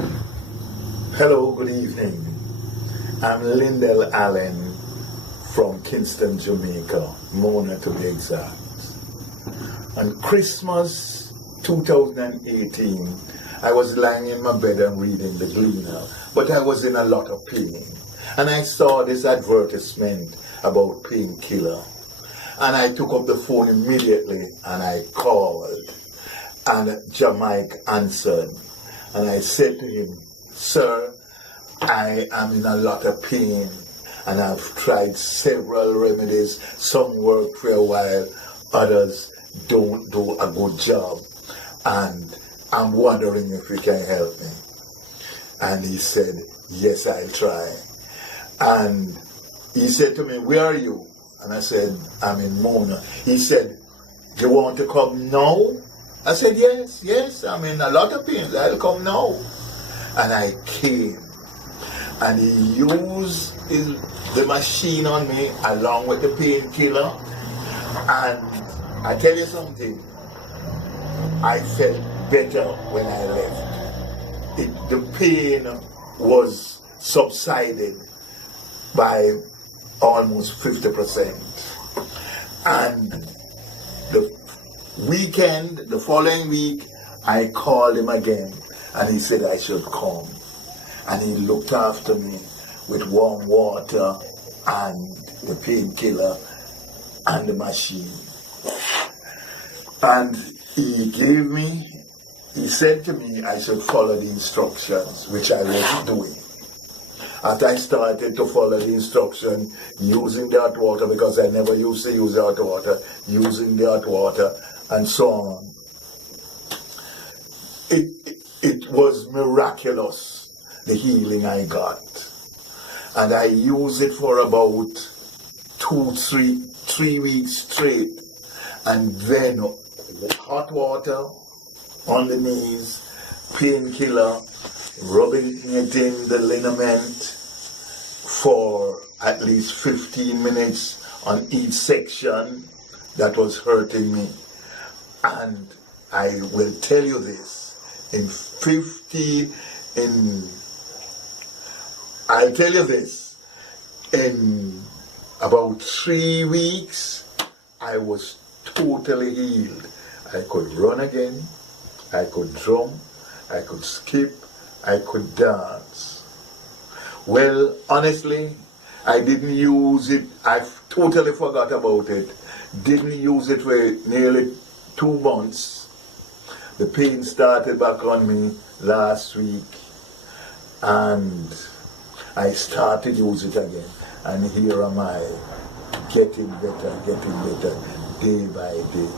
Hello, good evening. I'm Lindell Allen from Kingston, Jamaica, Mona to be exact. On Christmas 2018, I was lying in my bed and reading the Gleaner, but I was in a lot of pain. And I saw this advertisement about painkiller. And I took up the phone immediately and I called. And Jamaican answered. And I said to him, "Sir, I am in a lot of pain and I've tried several remedies. Some work for a while, others don't do a good job. And I'm wondering if you can help me." And he said, "Yes, I'll try." And he said to me, "Where are you?" And I said, "I'm in Mona." He said, "You want to come now?" I said, yes, I'm in a lot of pain. I'll come now." And I came. And he used the machine on me along with the painkiller. And I tell you something, I felt better when I left. The pain was subsided by almost 50%. And the following week, I called him again and he said I should come. And he looked after me with warm water and the painkiller and the machine. And he said to me I should follow the instructions, which I was doing. After I started to follow the instruction, using the hot water, because I never used to use the hot water, using the hot water, and so on, it was miraculous, the healing I got. And I used it for about 3 weeks straight. And then hot water on the knees, painkiller, rubbing it in the liniment for at least 15 minutes on each section that was hurting me. And I will tell you this, in about 3 weeks, I was totally healed. I could run again, I could drum, I could skip, I could dance. Well, honestly, I didn't use it. I totally forgot about it. Didn't use it for nearly 2 months. The pain started back on me last week, and I started to use it again. And here am I, getting better day by day.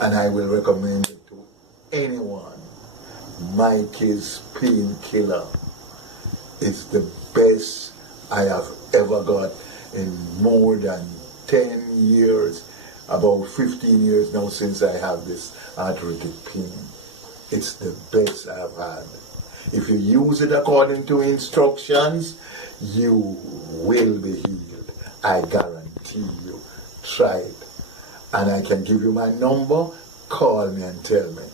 And I will recommend it to anyone. Mikey's painkiller is the best I have ever got in more than 10 years, about 15 years now since I have this arthritic pain. It's the best I've had. If you use it according to instructions, you will be healed. I guarantee you. Try it. And I can give you my number. Call me and tell me.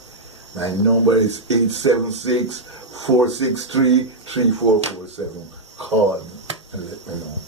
My number is 876-463-3447. Call me and let me know.